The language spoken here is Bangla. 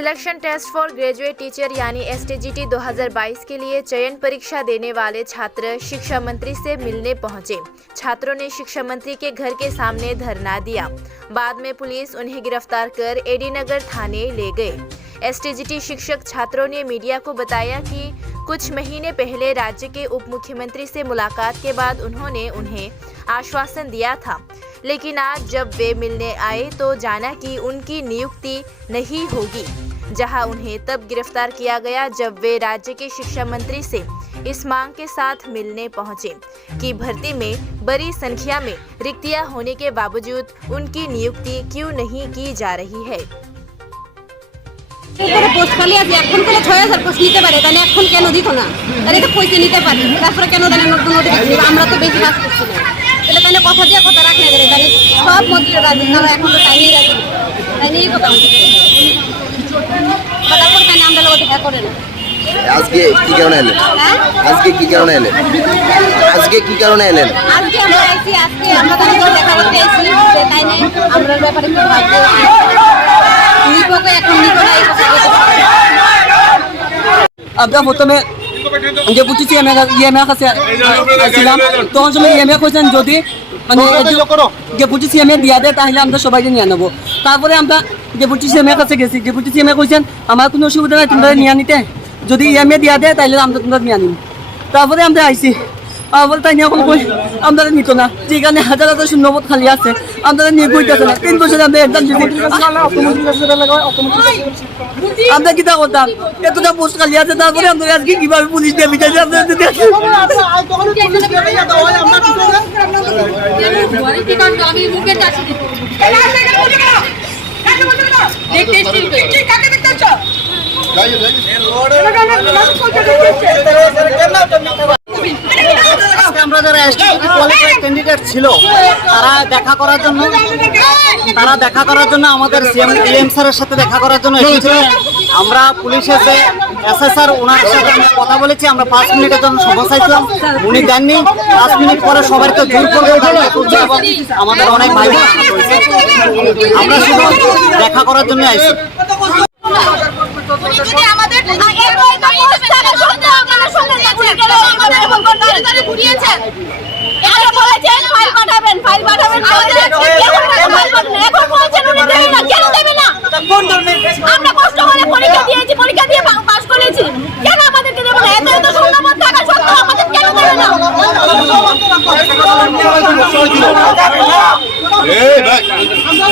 Selection test for graduate teacher यानी STGT 2022 के लिए चयन परीक्षा देने वाले छात्र शिक्षा मंत्री से मिलने पहुंचे। छात्रों ने शिक्षा मंत्री के घर के सामने धरना दिया। बाद में पुलिस उन्हें गिरफ्तार कर AD नगर थाने ले गए। STGT शिक्षक छात्रों ने मीडिया को बताया कि कुछ महीने पहले राज्य के उप मुख्यमंत्री से मुलाकात के बाद उन्होंने उन्हें आश्वासन दिया था, लेकिन आज जब वे मिलने आए तो जाना कि उनकी नियुक्ति नहीं होगी। जहां उन्हें तब गिरफ्तार किया गया जब वे राज्य के शिक्षा मंत्री से इस मांग के साथ मिलने पहुंचे कि भर्ती में बड़ी संख्या में रिक्तियां होने के बावजूद उनकी नियुक्ति क्यों नहीं की जा रही है। পোস্ট খালি আছে এখন করে 6000 পোস্ট নিতে পারে তাহলে এখন কেন দিত না তাহলে তো পয়সা নিতে পারে তারপরে কেন জানেন নতুন নোটিফিকেশন আমরা তো বেশি কাজ করছি না তাহলে কেন কথা দিয়ে কথা রাখলে গেলে তাহলে সব মন্ত্রীরা রাজি না এখন তো টাইমই রাজি তাই নিয়ে কথা তারপর কেন আমরা লোক দেখা করে না আজকে কি কারণে এলেন? আজকে কি কারণে এলেন? আজকে কি কারণে এলেন? আজকে আমরা আইছি আজকে আমরা তাহলে দেখা করতে আইছি যে তাই নিয়ে আমরা ব্যাপারে কি ভাববো নিকোকে এখন নিকোটা এই কথা আমরা প্রথমে যে বুঝেছি ইএমএ কাছে ছিলাম তখন সময় ইএমএ কইছেন যদি মানে ডেপুটি সিএমএ দিয়া দেয় তাহলে আমরা সবাইকে নিয়ে নেবো। তারপরে আমরা ডেপুটি সিএমএ কাছে গেছি, ডেপুটি সিএমএ কইছেন আমার কোনো অসুবিধা নাই তোমরা নিয়ে নিতে, যদি ইএমএ দিয়া দেয় তাহলে আমরা তোমরা নিয়ে নিব। তারপরে আমরা আইসি বলতে নিয়ে এখন কই আমরা নিত না, যেখানে হাজার হাজার শূন্যপদ খালি আছে আমরা নিয়ে কইতেছে না। 3 বছর আমরা একদম আমরা কিতা করতাম এতটা পোস্ট খালি আছে, তারপরে আমরা আজকে কিভাবে পুলিশ দিয়ে বিচার আমরা যারা STGT কোয়ালিফাইড ক্যান্ডিডেট ছিল তারা দেখা করার জন্য আমাদের CM স্যারের সাথে দেখা করার জন্য এসেছিল। আমরা পুলিশের যে SSR ওনার সাথে আমরা কথা বলেছি, আমরা 5 মিনিটের জন্য সময় চাইছিলাম, উনি দেননি। 5 মিনিট পরে সবাইকে জোর করে আমাদের অনেক ভাই আমরা শুধু দেখা করার জন্য আইছি। আমরা কষ্ট করে পরীক্ষা দিয়েছি, পরীক্ষা দিয়ে পাস করেছি, কেন আমাদেরকে দেবে না? এত শূন্যপদ থাকা সত্ত্বেও আমাদের কেন দেবে না?